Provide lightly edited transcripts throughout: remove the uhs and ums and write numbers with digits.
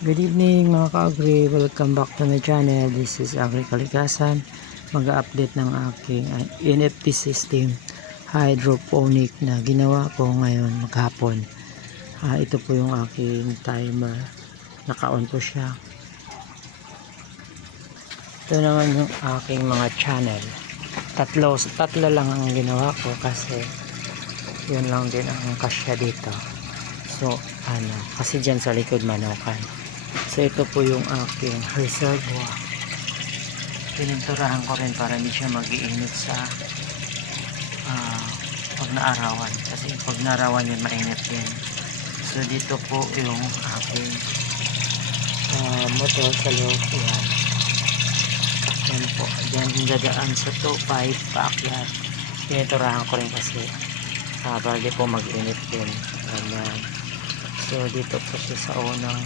Good evening mga ka-agri, welcome back to my channel. This is Agri Kalikasan. Mag-update ng aking NFT system hydroponic na ginawa ko ngayon maghapon. Ito po yung aking timer, naka-on po siya. Ito naman yung aking mga channel, tatlo lang ang ginawa ko kasi yun lang din ang kasya dito. So kasi dyan sa likod manokan. So ito po yung aking reservoir. Pininturahan ko rin para hindi siya mag-iinit sa pag naarawan. Kasi pag naarawan yun mainit din. So dito po yung aking motor sa loob. Yan. Yan po. Diyan dadaan sa 2.5 paakyat. Pininturahan ko rin kasi para di po mag-init din. Ganyan. So dito po siya sa unang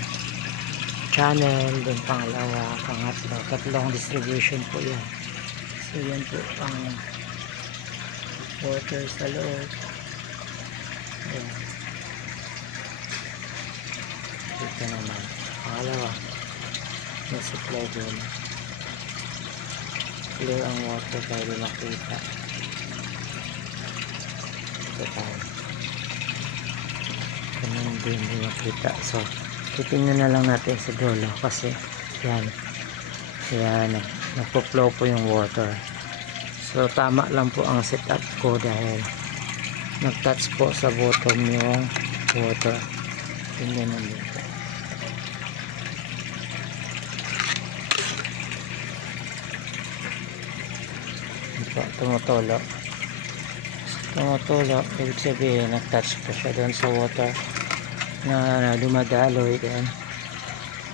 channel, then pangalawa, pangatlo, tatlong distribution po yan. So yan po ang water sa loob. Ayan. Dito naman pangalawa, may supply din, clear ang water para di makita. Ito tayo ganun din di makita. So titingnan na lang natin sa dulo kasi yan nagpo-flow po yung water. So tama lang po ang setup ko dahil nag-touch po sa bottom yung water. Tingnan naman dito. Ito, tumutulo, ibig sabihin nag-touch po siya doon sa water na dumadaloy din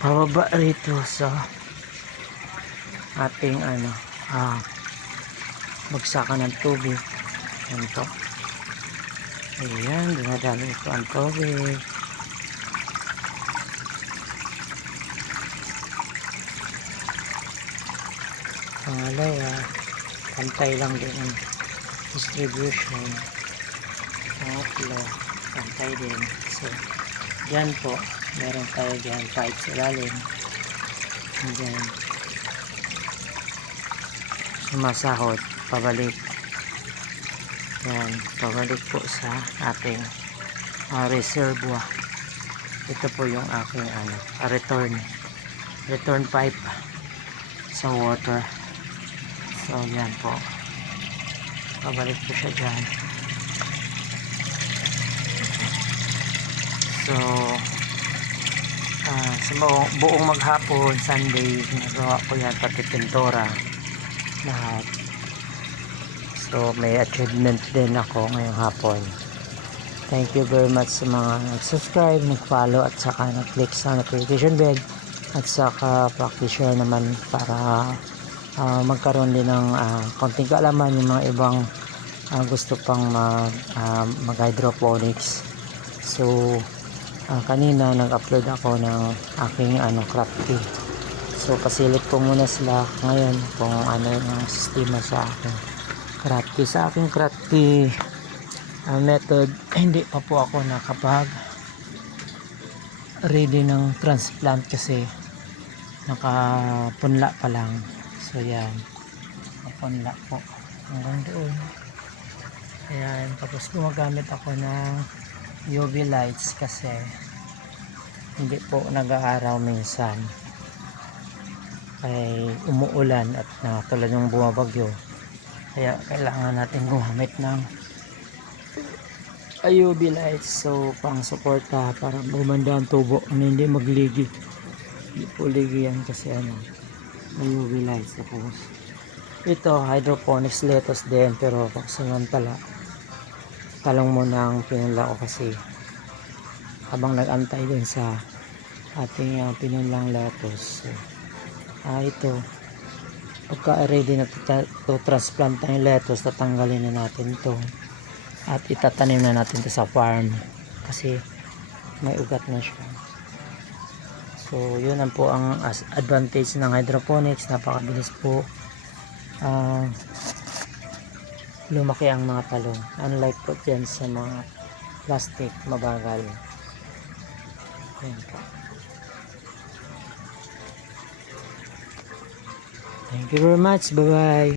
pababa rito sa ating bagsakan ng tubig. Yan po, ayan, dumadaloy po ang tubig. Pangalawa, pantay lang din ang distribution. Pangatlo, pantay din. So yan po, meron tayo dyan pipe sa ilalim. And then sumasahod pabalik. Yan, pabalik po sa ating reservoir. Ito po yung aking return pipe sa water. So yan po, pabalik po siya dyan. So sa buong maghapon Sunday nagawa ko yan, pati pintura lahat. So may achievement din ako ngayong hapon. Thank you very much sa mga nag-subscribe, nag-follow at saka nag-click sa notification bell at saka pa-share naman para magkaroon din ng konting kaalaman yung mga ibang gusto pang mag-hydroponics. So kanina nag-upload ako ng aking crafty. So pasilip ko muna sila ngayon kung ano yung sistema sa aking crafty method. Hindi pa po ako nakapag ready ng transplant kasi nakapunla pa lang. So yan, nakapunla po hanggang doon. Ayan, tapos gumagamit ako ng UV lights kasi hindi po nag-aaraw minsan ay umuulan at tulad ng bumabagyo, kaya kailangan natin gumamit ng UV lights. So pang suporta para bumanda ang tubo na hindi magligi, hindi po ligi yan kasi may UV lights. Tapos ito hydroponics lettuce din, pero pagsamantala talong muna ang pinula ko kasi habang nag-antay din sa ating pinulang lettuce. Ito pagka ready na to transplant yung lettuce, tatanggalin na natin to at itatanim na natin to sa farm kasi may ugat na siya. So yun ang po ang advantage ng hydroponics, napakabilis po lumaki ang mga talong, unlike po dyan sa mga plastic, mabagal. Ayan po. Thank you very much. Bye-bye.